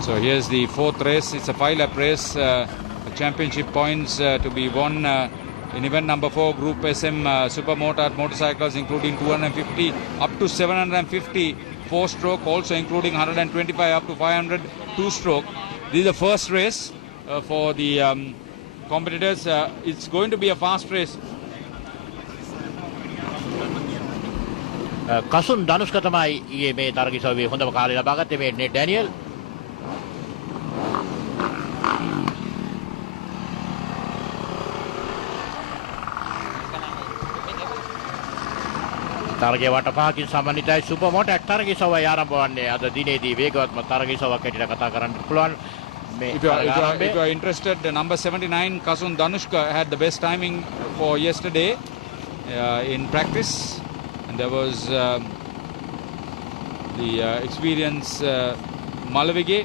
So here's the fourth race. It's a 5-lap race. The championship points to be won in event number 4, Group SM Super Motard motorcycles, including 250 up to 750 4-stroke, also including 125 up to 500 2-stroke. This is the first race for the competitors. It's going to be a fast race. Kasun ධනුෂ්ක තමයි ඊයේ මේ තරගිසාවේ හොඳම කාලය ලබා ගත්තේ මේ ඩැනියල්. තරගයේ වට පහකින් සමන්විතයි සුපර් මොටර් තරගිසාවයි ආරම්භ වන්නේ අද දිනේදී වේගවත්ම තරගිසාවක් හැටියට කතා කරන්න පුළුවන්. If you are interested, number 79 Kasun Danushka had the best timing for yesterday in practice, and there was the experience Malavige.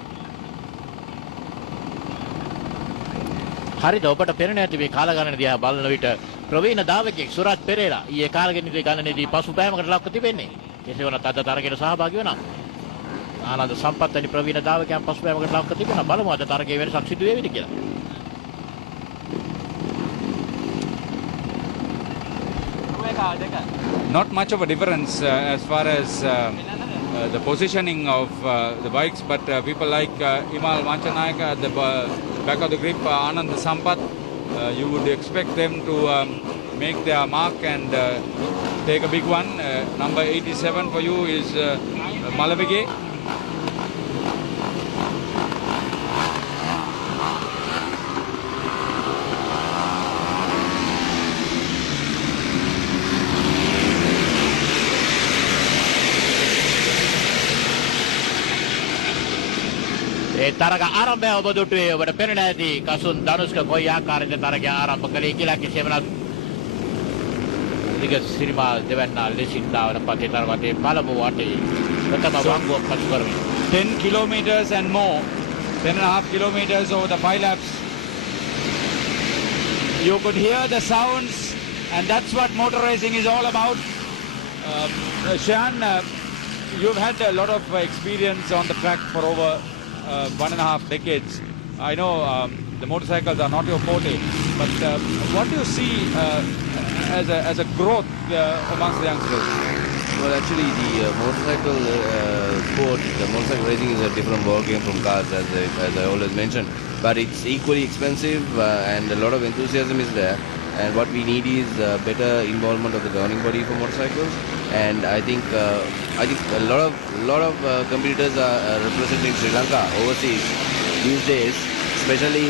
හරිද ඔබට පෙරණ ඇති මේ කාලගණන දිහා බලන විට ප්‍රවීණ ධාවකයෙක් සුරජ් පෙරේරා ඊයේ කාලගණනයේදී පසුබෑමකට ලක්ව තිබෙන්නේ. කෙසේ වුණත් අද තරගයට සහභාගී වෙනවා. ආනන්ද සම්පත් වැනි ප්‍රවීණ ධාවකයන් පසුබෑමකට ලක්ව තිබෙනවා. බලමු අද තරගයේ වෙනසක් සිදු වේවිද කියලා. Not much of a difference as far as the positioning of the bikes, but people like Imal Vanchanayaka at the back of the grip, Anand Sampath, you would expect them to make their mark and take a big one. Number 87 for you is Malavige. තරග ආරම්භය ඔබ දුටුවේ ඔබට පෙනෙන ඇති කසුන් ධනුෂ්ක කොයි ආකාරයෙන්ද තරගය ආරම්භ කළේ කියලා. කෙසේම වුණත් දිග සිරිමා දෙවන්නා ලෙසින් දාවන පතේ තරගයේ පළමු වටේ ප්‍රථම වංගුව පසු කරමින් 10 kilometers and more, 10.5 kilometers over the 5 laps. You could hear the sounds, and that's what motor racing is all about. Shan, you've had a lot of experience on the track for over 1.5 decades. I know the motorcycles are not your forte, but what do you see as a growth amongst the youngsters? Well, actually, the motorcycle sport, the motorcycle racing is a different ball game from cars, as I always mention. But it's equally expensive, and a lot of enthusiasm is there. And what we need is better involvement of the governing body for motorcycles. And I think a lot of competitors are representing Sri Lanka overseas these days, especially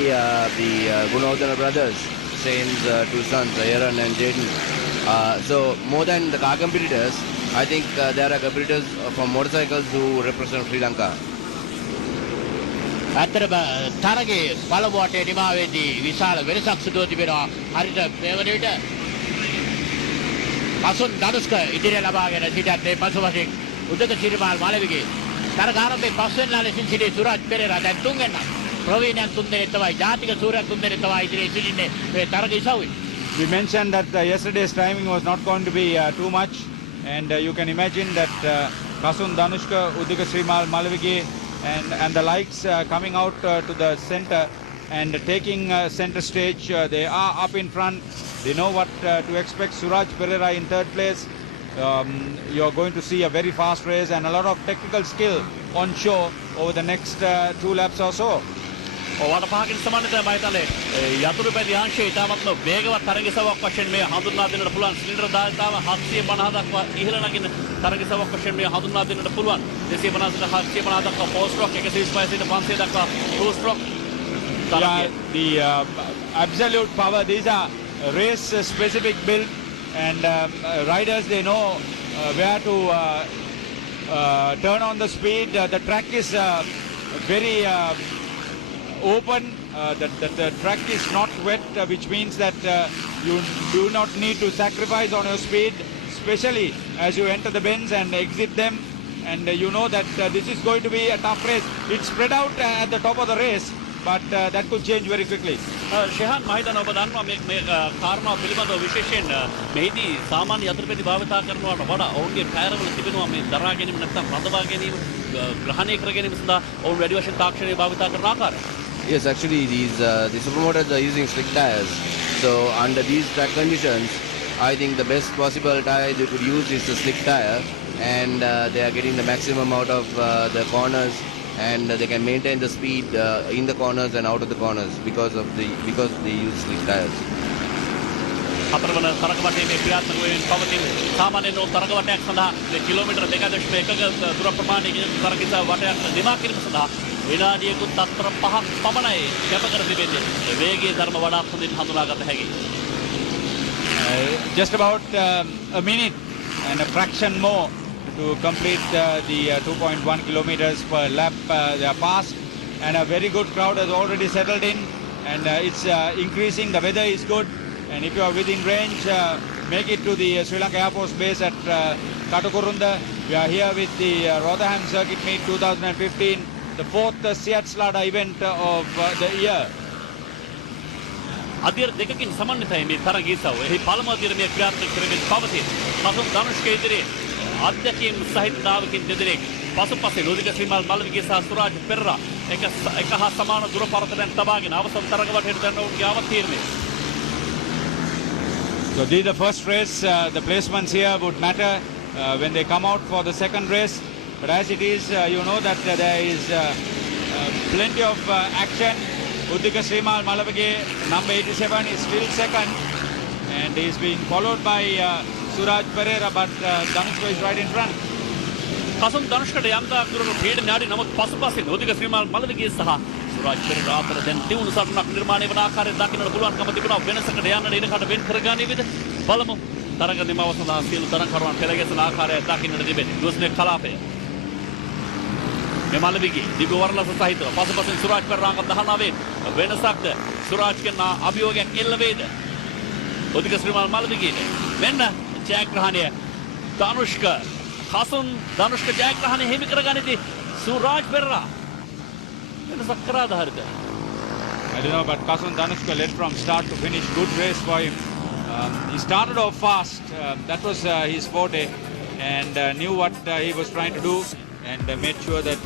the Gunawardena brothers, Sain's two sons, Aaron and Jaden. So more than the car competitors, I think there are competitors from motorcycles who represent Sri Lanka. ඇත්තටම තරගයේ පළමු වටේ නිමාවේදී විශාල වෙනසක් සිදුව තිබෙනවා. හරියට මේ වන විට කසුන් ධනුෂ්ක ඉදිරිය ලබාගෙන සිටත් මේ පසුපසින් උදක සිරිමාල් මාලවිගේ තරග ආරම්භයේ පස්වෙනිලා ලෙසින් සිටි සුරජ් පෙරේරා දැන් තුන්වෙනිලා. ප්‍රවීණයන් තුන්දෙනෙක් තමයි ජාතික සූරයන් තුන්දෙනෙක් තමයි ඉදිරියේ සිටින්නේ මේ තරග ඉසව්වේ. We mentioned that yesterday's timing was not going to be too much, and you can imagine that Kasun Danushka, Udika Srimal Malavige and the likes coming out to the center and taking center stage. They are up in front. They know what to expect. Suraj Pereira in third place. You're going to see a very fast race and a lot of technical skill on show over the next 2 laps or so. වට පහකින් සමන්විතයි මම හිතන්නේ යතුරු පැදි අංශයේ ඉතාමත්ම වේගවත් තරගසාවක් වශයෙන් මේ හඳුන්වා දෙන්නට පුළුවන්. සිලින්ඩර් ධාරිතාව 750 දක්වා ඉහළ නගින තරගසාවක් වශයෙන් මේ හඳුන්වා දෙන්නට පුළුවන්. 250ට 750 දක්වා 4 stroke, 125 සිට 500 දක්වා 2 stroke. The absolute power. These are race specific build, and riders, they know where to turn on the speed. The track is very open. The track is not wet, which means that you do not need to sacrifice on your speed, especially as you enter the bends and exit them. And you know that this is going to be a tough race. It's spread out at the top of the race, but that could change very quickly. ශෙහන් මම හිතනවා ඔබ දන්නවා මේ කාරණාව පිළිබඳව විශේෂයෙන් මෙහිදී සාමාන්‍ය යතුරුපැදි භාවිතා කරනවට වඩා ඔවුන්ගේ ටයර්වල තිබෙනවා මේ දරා ගැනීම නැත්නම් රඳවා ගැනීම ග්‍රහණය කර ගැනීම සඳහා ඔවුන් වැඩි වශයෙන් තාක්ෂණය භාවිතා කරන ආකාරය. Yes, actually, the supermotors are using slick tires. So under these track conditions, I think the best possible tire they could use is the slick tire, and they are getting the maximum out of the corners, and they can maintain the speed in the corners and out of the corners because they use slick tires. හතරවන තරග වටේ මේ ක්‍රියාත්මක වෙමින් පවතින සාමාන්‍යයෙන් තරග වටයක් සඳහා කිලෝමීටර 2.1 දුර ප්‍රමාණයකින් තරගිසා වටයක් නිමා කිරීම සඳහා විනාඩියකුත් අතර 5ක් පමණයි කැප කර තිබෙන්නේ. වේගයේ ධර්ම වඩාත් හොඳින් හඳුනාගත හැකියි. Just about a minute and a fraction more to complete the 2.1 kilometers per lap they are passed, and a very good crowd has already settled in, and it's increasing. The weather is good, and if you are within range, make it to the Sri Lanka Air Force Base at Katakurunda. We are here with the Rotherham Circuit Meet 2015, the fourth Seat Slada event of the year. අධිර දෙකකින් සමන්විතයි මේ තරගීසාව. එහි පළමු අධිර මේ ක්‍රියාත්මක කරමින් පවතින. කසුන් ධනුෂ්ක ඉදිරියේ අධ්‍යක්ෂින් සහිත නාවිකින් දෙදෙනෙක් පසුපසින් උදික ශ්‍රීමාල් මල්විගේ සහ සුරාජ් පෙරරා එක හා සමාන දුර පරතරයෙන් තබාගෙන අවසන් තරග වටේට දැන් ඔවුන්ගේ අවතීර්ණය. So this is the first race. The placements here would matter when they come out for the second race. But as it is, you know that there is plenty of action. Uddika Srimal Malavage, number 87, is still second. And he's being followed by Suraj Pereira, but Dhanushka is right in front. Kasun ධනුෂ්කට යම්තාක් දුරට පීඩන යාඩි නමුත් පසුපසින් උදික ශ්‍රීමාල් මල්විගේ සහ සුරාජ් පෙරේරා අතර දැන් තියුණු සටනක් නිර්මාණය වන ආකාරය දකින්නට පුළුවන්කම තිබුණා. වෙනසකට යන්න ඉඩකඩ වෙන් කරගන්නේවිද බලමු. තරග නිමාව සඳහා සියලු තරගකරුවන් පෙළගැසෙන ආකාරය දකින්නට තිබෙන්නේ. දුස්නේ කලාපය. මේ මල්විගේ දිගු වර්ණස සහිතව පසුපසින් සුරාජ් පෙරේරා අංක 19 වෙනසක්ද සුරාජ් කරන අභියෝගයක් එල්ල වේද? උදික ශ්‍රීමාල් මල්විගේ මෙන්න ජයග්‍රහණය ධනුෂ්ක කසුන් ධනුෂ්ක ජයග්‍රහණය හිමි කරගනිති සුරාජ් පෙරේරා වෙනසක් කරාද හරිද? I don't know, but Kasun Dhanushka led from start to finish. Good race for him. He started off fast. That was his forte, and knew what he was trying to do, and made sure that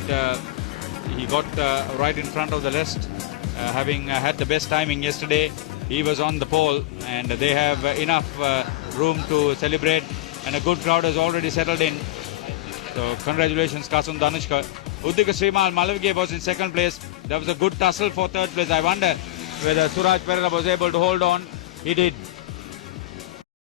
he got right in front of the rest. Having had the best timing yesterday, he was on the pole, and they have enough room to celebrate, and a good crowd has already settled in. So congratulations, Kasun Dhanushka. Uddika Srimal Malavige was in second place. There was a good tussle for third place. I wonder whether Suraj Pereira was able to hold on. He did.